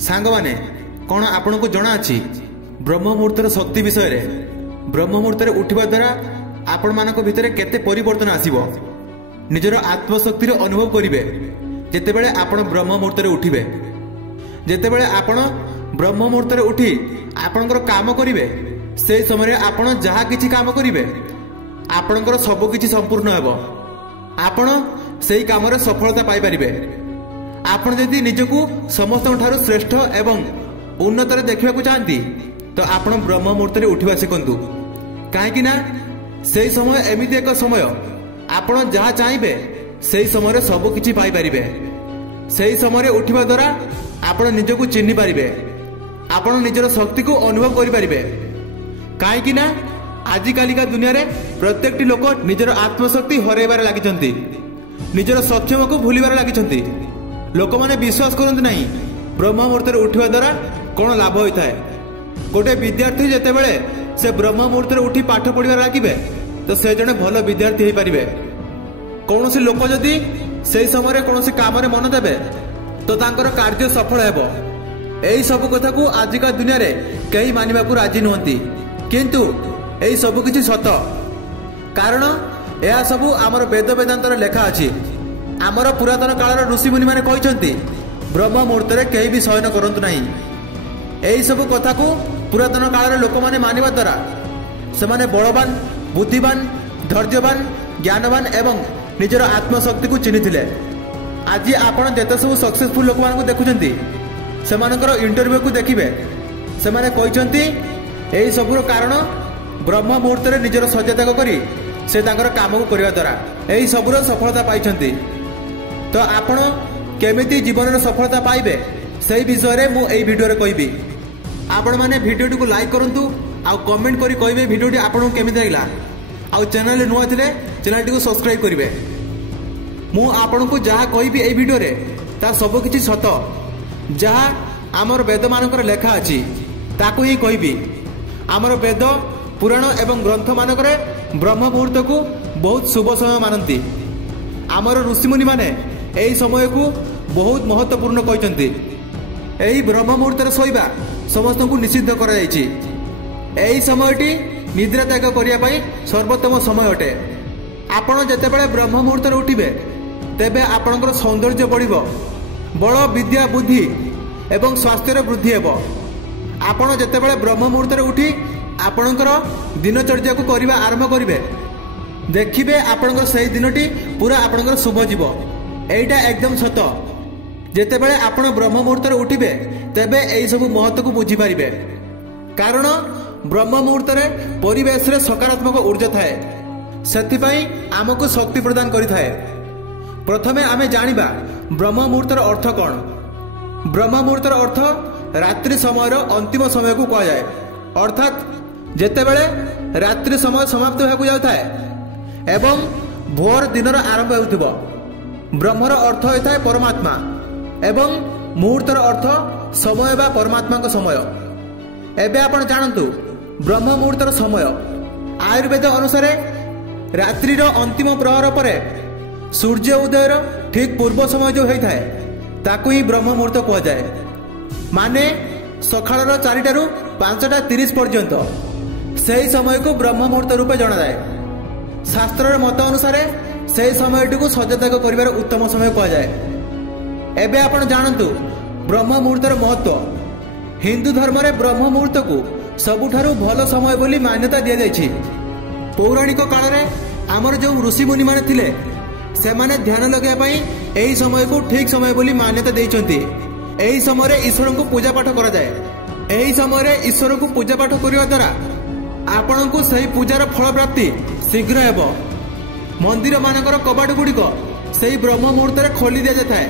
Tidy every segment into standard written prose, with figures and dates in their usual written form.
सांग माने कौन आपण को जना अछि ब्रह्म मुहूर्तर शक्ति विषय रे ब्रह्म मुहूर्तर उठिबा द्वारा आपण मानक भितर केते परिवर्तन आसीबो निजर आत्मशक्ति रो अनुभव करिवे जेतेबेले आपण ब्रह्म मुहूर्तर उठिबे जेतेबेले आपण ब्रह्म मुहूर्तर उठी आपणकर काम करिवे से समय आपण जहा किछि काम करिवे आपणकर सब किछि संपूर्ण हेबो आपण सेही काम रे सफलता पाई परिबे। आपण यदि निजको समस्त ठारो श्रेष्ठ एवं उन्नत देखा चाहती तो आपण ब्रह्म मुहूर्त उठा शिखु कहीं से समय एमती एक समय आपण जहाँ चाहिए से समय सबकि पारे से समय उठा द्वारा आपण निजको चिन्ह पारे आपण निजर शक्ति को अनुभव करें कहीं आजिकालिका दुनिया रे प्रत्येक लोक निजर आत्मशक्ति हरइबार लगी निजर सक्षम को भूलिबार लगी लोक मैंने विश्वास करते नहीं ब्रह्म मुहूर्त उठा द्वारा कौन लाभ होता है। गोटे विद्यार्थी जिते बड़े से ब्रह्म मुहूर्त उठी पाठ पढ़ार लगे तो से जड़े भल विद्यार्थी हो पारे कौन सी लोक जदि से समय कौन सी काम मन देवे तो तांकर कार्य सफल हेबो। एही सब कथा को आजिका दुनिया रे कई मानिबा को राजी नहंती किंतु एही सब किछि सत कारण यह सब आमर वेद वेदांतर लेखा अछि। आमर पुरातन कालर ऋषि मुनि माने कहिसंती ब्रह्म मुहूर्त रे केही भी शयन करंतु नाही। एही सब कथा को पुरातन कालर लोक माने मानिबा द्वारा सेमाने बलवान बुद्धिवान धैर्यवान ज्ञानवान एवं निजर आत्मशक्ति को चिन्हिथिले। आज आपण जेते सब सक्सेसफुल लोक मान को देखुचंती सेमानकर इंटरव्यू को देखिबे सेमाने कहिसंती एही सबुर कारण ब्रह्म मुहूर्त रे निजर सज्जत्याग करी से तांकर काम को करबा द्वारा एही सबुर सफलता पाइछंती। तो आपण केमिति जीवन सफलता पाइबे से विषय रे मु एही वीडियो रे कहबी। आपण माने वीडियो को लाइक करंतु आ कमेंट करी कहबे वीडियो टी आपन केमिति लागला आ चैनल नुआ थिले चैनल टी को सब्सक्राइब करिवे। मु आपन को जहा कहबी एही वीडियो रे ता सब किछि सत जहा आमर वेद मानकर लेखा अछि ताकू ही कहबी। आमर वेद पुराण एवं ग्रंथ मानकरे ब्रह्म मुहूर्त को बहुत शुभ समय मानती। आमर ऋषिमुनि माने एही समय को बहुत महत्वपूर्ण कहते। एही ब्रह्म मुहूर्त शोइबा समस्त को निषिद्ध करा जायछि। एही समयटी निद्रा त्याग करिया पई सर्वोत्तम समय अटे। आपण जेतेबेले ब्रह्म मुहूर्त उठिबे तेबे आपणकर सौंदर्य बढ़िबो बल विद्या बुद्धि एवं स्वास्थ्य वृद्धि हेबो। आपण जेतेबेले ब्रह्म मुहूर्त उठी आपणकर दिनचर्या को करबा आरंभ करिवे देखिबे आपणकर सही दिनटी पूरा आपणकर शुभ जीव। एइटा एकदम सत जेतेबेले आपण ब्रह्म मुहूर्त उठिबे तेबे एई सब महत्व को बुझी पारिबे कारण ब्रह्म मुहूर्त रे परिवेश रे सकारात्मक ऊर्जा थाए सेथिपई आमको शक्ति प्रदान करिथाए। प्रथमे आमे जानिबा ब्रह्म मुहूर्तर अर्थ कौन। ब्रह्म मुहूर्तर अर्थ रात्रि समय अंतिम समय को कहा जाए अर्थात जेतेबेले रात्रि समय समाप्त होगा जाउथाए एवं भोर दिनर आरंभ होउथिबो। ब्रह्मर अर्थ होता है परमात्मा एवं मुहूर्तर अर्थ समय बा परमात्मा का समय। एबे आपण जानतु ब्रह्म मुहूर्तर समय आयुर्वेद अनुसार रात्रिर अंतिम प्रहर परे सूर्य उदयर ठीक पूर्व समय जो होता है ताकू ही ब्रह्म मुहूर्त कह जाए माने सकाळ 4टा रु 5:30 पर्यंत से समय को ब्रह्म मुहूर्त रूपे जना जाए। शास्त्र मत अनुसार से समय को सज्जत्याग करिवार उत्तम समय कह जाए। एबे आपण जानतु ब्रह्म मुहूर्तर महत्व। हिंदू धर्म रे ब्रह्म मुहूर्त को सबुठारु भल समय बोली मान्यता दिया जायछि। पौराणिक काल रे आमर जो ऋषि मुनि माने थिले सेमाने ध्यान लगे पई एही समय को ठीक समय बोली मान्यता देइचंती। एही समय रे ईश्वर को पूजा पाठ करा जाए। एही समय रे ईश्वर को पूजा पाठ करिवा द्वारा आपण को सही पूजार फल प्राप्ति शीघ्र हेबो। मंदिर मानकर कबाट गुड़िक सही ब्रह्म मुहूर्त रे खोली दिया जाए।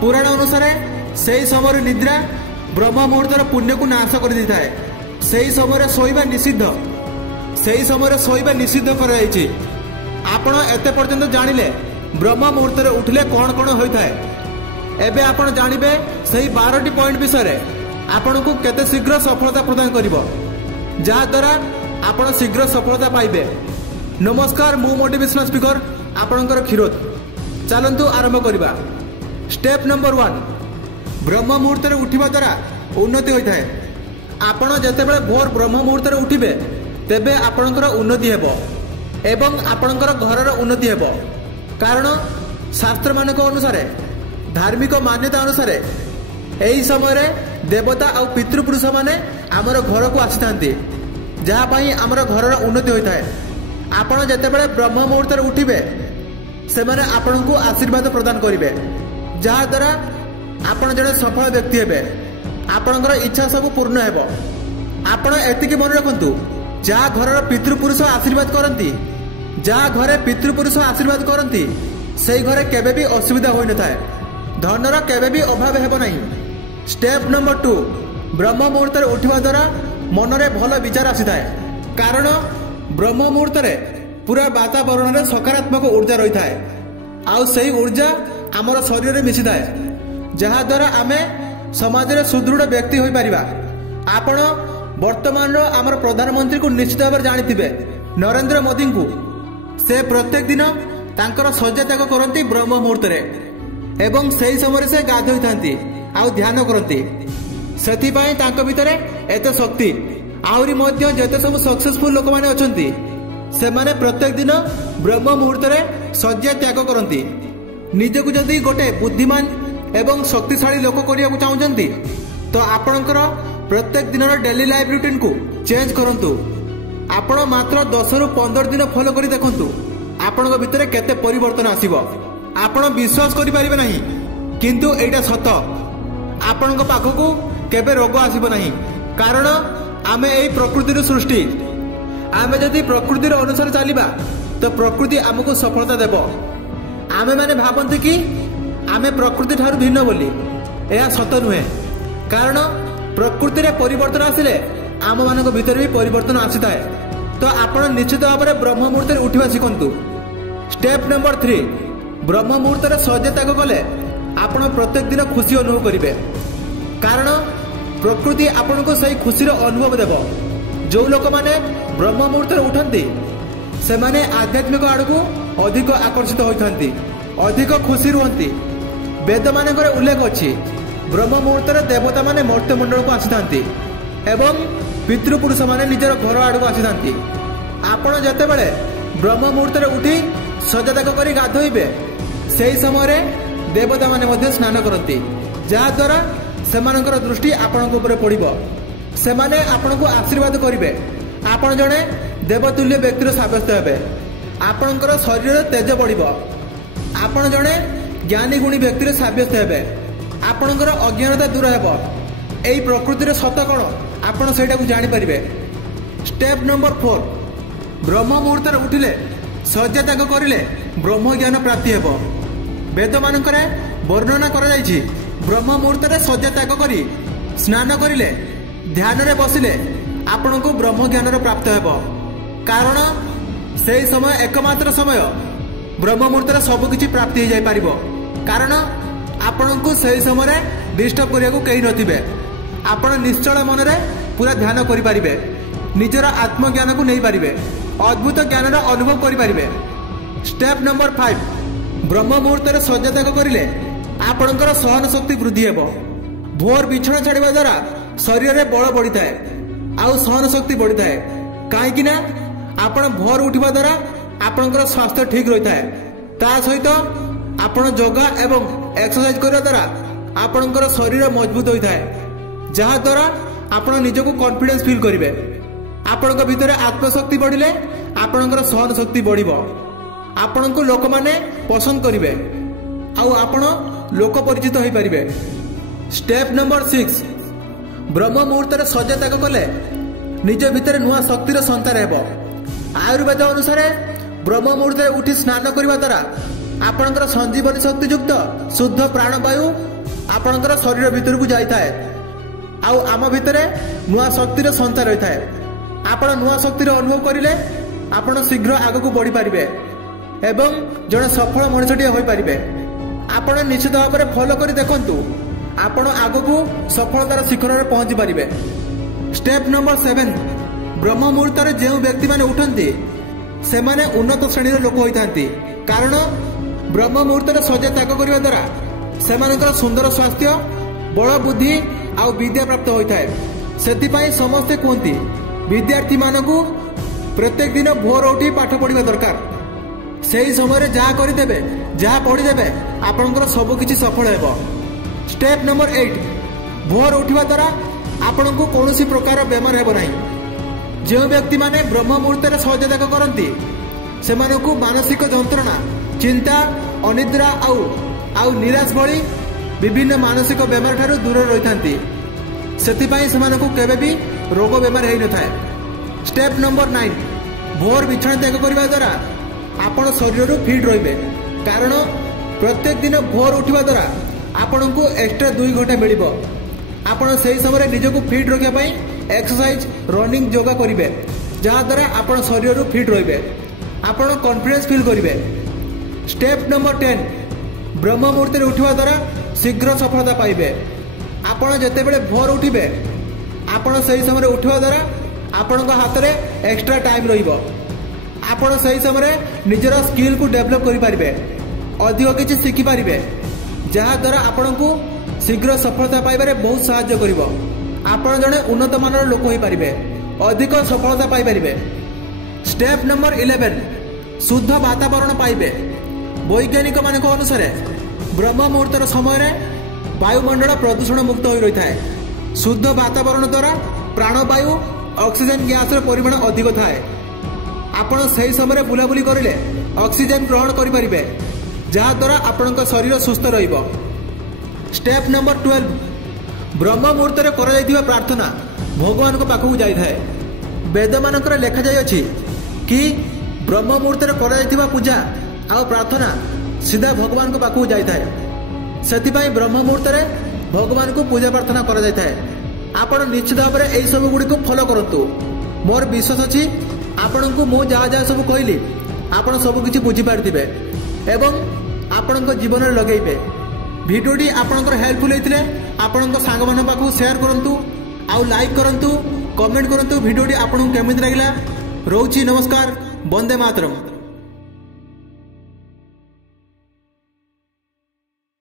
पुराण अनुसार सही समय निद्रा ब्रह्म मुहूर्तर पुण्य को नाश कर देता है। सही समय शोइबा निषिद्ध सही समय शोइबा निषिद्ध करा जायछि। आपण एते पर्यंत जानिले ब्रह्म मुहूर्त रे उठले कौन कौन होता है। एबे आपण जानिबे सही 12टी पॉइंट विषय रे आपण को केते शीघ्र सफलता प्रदान करिवो जहा द्वारा आपण शीघ्र सफलता पाइबे। नमस्कार मु मोटिवेशनल स्पीकर आपणकर क्षीरोद। चलंतु आरंभ करिबा। स्टेप नंबर 1 ब्रह्म मुहूर्त उठिबा द्वारा उन्नति होता है। आपण जेतेबेले भोर ब्रह्म मुहूर्त उठिबे तेबे आपणकर उन्नति हेबो एवं आपणकर घरर उन्नति हेबो। कारण शास्त्र मानक अनुसार धार्मिक मान्यता अनुसार यही समय देवता और पितृपुरुष माने आमर घर को आसी थांती जहाँपाई आमर घरर उन्नति होता है। आपण जेतेबेले ब्रह्म मुहूर्त उठिबे से माने आपण को आशीर्वाद प्रदान करिवे जहाँ द्वारा आपण जड़े सफल व्यक्ति हेबे। आपणकर इच्छा सब पूर्ण हेबो। आपण एतिकी मन रखंतु जहाँ घरर पितृपुरुष आशीर्वाद करती जहाँ घरे पितृपुरुष आशीर्वाद करती से घरे केबे भी असुविधा होई न थाए। धनर केबे भी अभाव हेबो नहीं। स्टेप नंबर 2 ब्रह्म मुहूर्त उठिबा द्वारा मनरे भल विचार आसी थाए। कारण ब्रह्म मुहूर्त पूरा वातावरण में सकारात्मक ऊर्जा रही थाए आउ सही ऊर्जा आमर शरीर में मिसी थाए जहाँ द्वारा आमे समाज में सुदृढ़ व्यक्ति हो पारिबा। आपण वर्तमान आमर प्रधानमंत्री को निश्चित भाव जानिथिबे नरेंद्र मोदी को। से प्रत्येक दिन तांकर शଯ୍ୟା त्याग करती ब्रह्म मुहूर्त एवं सही समय से गाधोई थांती आउ ध्यान करती। सेथिपाई तांको भितरे एते शक्ति। आहुरी मध्य जेते सब सक्सेसफुल लोक माने अछंती से माने प्रत्येक दिन ब्रह्म मुहूर्त शଯ୍ୟା त्याग करती। निजको जदि गोटे बुद्धिमान एवं शक्तिशाली लोक करिया चाहूचंती तो आपणकर प्रत्येक दिन डेली लाइफ रूटीन को चेंज करंतु। आपण मात्र 10 रु 15 दिन फॉलो करी देखंतु आपणक भितरे केते परिवर्तन आसीबो। आपण विश्वास करि परिबे नाही किंतु एटा सत। आपणक पाखकू केबे रोग आसीबो नाही कारण आमे एई प्रकृतिर सृष्टि। आमे जदि प्रकृतिर अनुसार चलिबा तो प्रकृति आमको सफलता देबो। आमे माने भाबंती कि आमे प्रकृति ठारू भिन्न बोली यह सत नुहे। कारण प्रकृति रे परिवर्तन आसिले आम मानक भीतर भी परिवर्तन आसी थाए। तो आपण निश्चित भाव में ब्रह्म मुहूर्त उठिबा शिखंतु। स्टेप नंबर 3 ब्रह्म मुहूर्त शଯ୍ୟା त्याग कले आपण प्रत्येक दिन खुशी अनुभव करिवे। कारण प्रकृति आपण को सही खुशी अनुभव देव। जो लोक माने ब्रह्म मुहूर्त उठंती से माने आध्यात्मिक आड़ को अधिक आकर्षित होती अधिक खुशी रुहंती। वेद मानकर उल्लेख अच्छी ब्रह्म मुहूर्त देवता माने मर्त्य मंडल को आसी थांती एवं पितृपुरुष माने निजर घर आड़ को आसी थांती। आपण जेतेबेले ब्रह्म मुहूर्त उठी शଯ୍ୟା त्याग करी गाधोइबे सेही समय देवता माने मध्य स्नान करती जहाँ द्वारा सेमानकर दृष्टि आपणक ऊपर पड़िबो। सेमाने आपणको आशीर्वाद करिवे। आपण जणे देवतुल्य व्यक्तिर साब्यस्त हेबे। आपणकर शरीर तेज बढ़िबो। आपण जणे ज्ञानी गुणी व्यक्तिर साब्यस्त हेबे। आपणकर अज्ञानता दूर हेबो। एई प्रकृतिर सत कोन आपण सेटा को जानि परिबे। स्टेप नंबर 4 ब्रह्म मुहूर्त उठिले शଯ୍ୟା त्याग करिले ब्रह्म ज्ञान प्राप्ति हेबो। वेद मानकरे वर्णना करा जायछि ब्रह्म मुहूर्त शଯ୍ୟା त्याग करी स्नान करिले ध्यान रे बसिले आपनको ब्रह्म ज्ञान प्राप्त हेबो। कारण सेही समय एकमात्र समय ब्रह्म मुहूर्त सबकिछि प्राप्ति हो जाय परिबो। कारण आपनको सेही समय डिस्टर्ब करिया को केही नथिबे। आपण निश्चल मन रे पूरा ध्यान करि परिबे। निजर आत्मज्ञान को नहीं पारिबे। अद्भुत ज्ञान अनुभव करि परिबे। स्टेप नंबर 5 ब्रह्म मुहूर्त शଯ୍ୟା त्याग करिले आपणकर सहन शक्ति वृद्धि हेबो। भोर बिछଣା छाड़िबा द्वारा शरीर में बल बढ़ी थाए आउ सहन शक्ति बढ़ी थाए। कहीं आपण भोर उठिबा द्वारा आपणकर स्वास्थ्य ठीक रही थाए। ता सहित आपण योगा एवं एक्सरसाइज करबा द्वारा आपणकर शरीर मजबूत होई थाए जहाँ द्वारा आपण निजको कॉन्फिडेंस फील करिवे। आपणक भीतर आत्मशक्ति बढ़िले आपणकर सहन शक्ति बढ़िबो। आपणको लोक माने पसंद करिवे आउ आपण लोक परिचित होई परिबे। स्टेप नंबर 6 ब्रह्म मुहूर्त शଯ୍ୟା त्याग कले निज भीतर नुआ शक्तिर संचार हेबो। आयुर्वेद अनुसार ब्रह्म मुहूर्त उठी स्नान करबा द्वारा आपणकर संजीवनी शक्ति युक्त शुद्ध प्राणवायु आपणकर शरीर भीतर को जाई थाए आउ आम भीतर नुआ शक्तिर संचार होई थाए। आपण नुआ शक्तिर अनुभव करिले आपण शीघ्र आगको बढ़ी पारिबे एवं जड़े सफल मनुष्यटी होई पारिबे। आपण निश्चित भाव में फॉलो करी देखंतु आपण आगको सफलतार शिखर में पहुंची पारिबे। स्टेप नंबर 7 ब्रह्म मुहूर्त जो व्यक्ति माने उठंती से माने उन्नत श्रेणी लोक होइथांती। कारण ब्रह्म मुहूर्त शଯ୍ୟା त्याग करबा द्वारा सेमानकर सुंदर स्वास्थ्य बड़ बुद्धि आउ विद्या प्राप्त होता है। सेतिपाई समस्ते कहती विद्यार्थी मानकू प्रत्येक दिन भोर उठी पाठ पढ़ा दरकार। से समय जहाँ करदे जहाँ पढ़ीदे आपणकर सबकि सफल हो। स्टेप नंबर 8 भोर उठा द्वारा आपण को कौन प्रकार बेमार हेब ना। जो व्यक्ति माने ब्रह्म मुहूर्त सहज त्याग करती से मानसिक जंत्रणा चिंता अनिद्रा आउ निराश भली विभिन्न मानसिक बेमार ठारू दूर रही था। से केवे भी रोग बेमार हो न था। स्टेप नंबर 9 भोर बिछाना त्याग करने द्वारा आपण शरीर फिट रे। कारण प्रत्येक दिन भोर उठा द्वारा आपण को एक्स्ट्रा 2 घंटा मिल। आपण से समय निजक फिट रखापी एक्सरसाइज रनिंग योगा करेंगे जहाँ द्वारा आपण शरीर फिट रे। आपण कॉन्फिडेंस फील करेंगे। स्टेप नंबर 10 ब्रह्म मुहूर्त उठा द्वारा शीघ्र सफलता पाइबे। आपण जितेबले भोर उठे आपण से समय उठा द्वारा आपण हाथ में एक्स्ट्रा टाइम रहिबो। आपण से समय निजर स्किल को डेवलप करेंगे अधिक किसी शिखिपारे जहाँ द्वारा आपण को शीघ्र सफलता पाइबारे बहुत साहाय्य करिवो। आपण जड़े उन्नत मानर लोक हो पारे अधिक सफलता पाइपारे। स्टेप नंबर 11 शुद्ध वातावरण पाइबे। वैज्ञानिक मान अनुसार ब्रह्म मुहूर्तर समय वायुमंडल प्रदूषण मुक्त हो रही है। शुद्ध वातावरण द्वारा प्राणवायु ऑक्सीजन गैस परिमाण अधिक थाए। आपण से समय बुलाबुली करें ऑक्सीजन ग्रहण करेंगे जहाँ द्वारा आपण शरीर सुस्थ रहिबो। स्टेप नंबर 12 ब्रह्म मुहूर्त प्रार्थना भगवान को पाखक जाए। वेद मानकर लेखा जाइए कि ब्रह्म मुहूर्त पूजा आ प्रार्थना सीधा भगवान को पाखक जाए। से ब्रह्म मुहूर्त भगवान को पूजा प्रार्थना करा जाए। आपण निश्चित भाव में यही सब गुड़ी को फॉलो करंतु। मोर विश्वास अच्छी आपण को मु जहाँ जहाँ सब कहली आपण सब किसी बुझीपारे एवं आपण जीवन में लगेबे। भिडियोटी आपनकर हेल्पफुल होते आपण सांग मान पाखु शेयर करंतु आउ लाइक करंतु कमेंट करंतु भिडियोटी आपन केमिति लागला। रोची नमस्कार। वंदे मातरम।